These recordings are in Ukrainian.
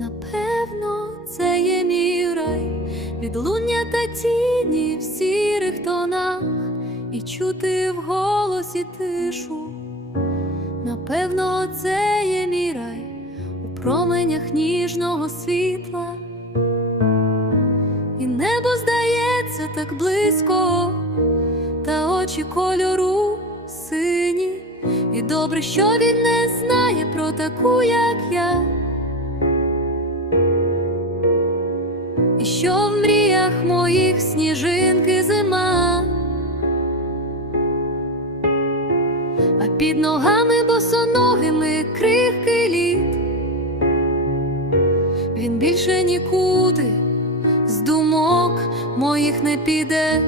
Напевно, це є мій рай, відлуння та тіні в сірих тонах, і чути в голосі тишу. Напевно, це є мій рай. У променях ніжного світла, і небо здається так близько, та очі кольору сині, і добре, що він не знає про таку, як я. І що в мріях моїх сніжинки зима, а під ногами босоногими крихкий лід, він більше нікуди з думок моїх не піде.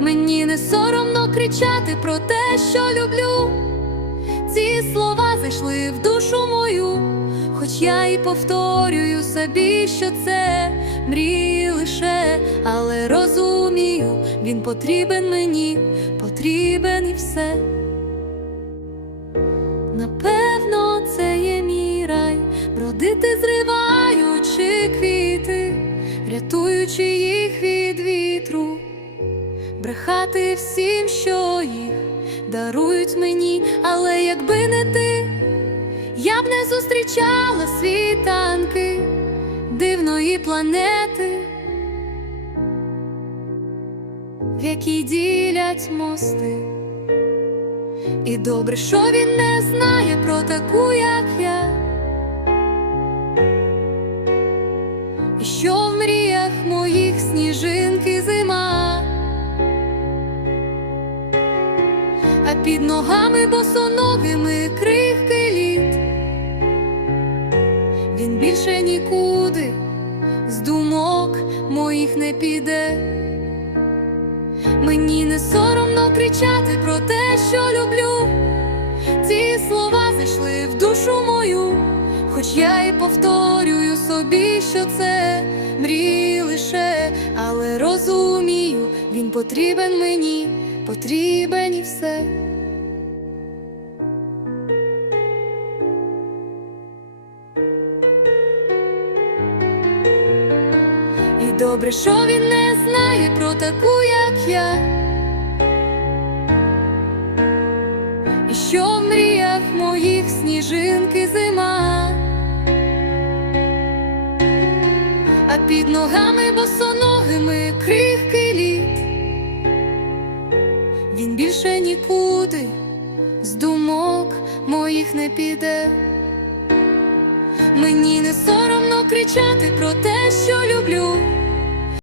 Мені не соромно кричати про те, що люблю. Ці слова зайшли в душу мою, хоч я і повторюю собі, що це мрії лише, але розумію, він потрібен мені, потрібен і все. Напевно, це є мій рай, бродити, зриваючи квіти, рятуючи їх від вітру, брехати всім, що їх дарують мені, але якби не ти, я б не зустрічала світанки дивної планети, в якій ділять мости. І добре, що він не знає про таку, як я. І що в мріях моїх сніжинки зима. а під ногами босоногими крихкий більше нікуди з думок моїх не піде. Мені не соромно кричати про те, що люблю. Ці слова зайшли в душу мою, хоч я і повторюю собі, що це мрії лише, але розумію, він потрібен мені, потрібен і все. Добре, що він не знає про таку, як я. І що в мріях моїх сніжинки зима, а під ногами босоногими крихкий лід. Він більше нікуди з думок моїх не піде. Мені не соромно кричати про те, що люблю.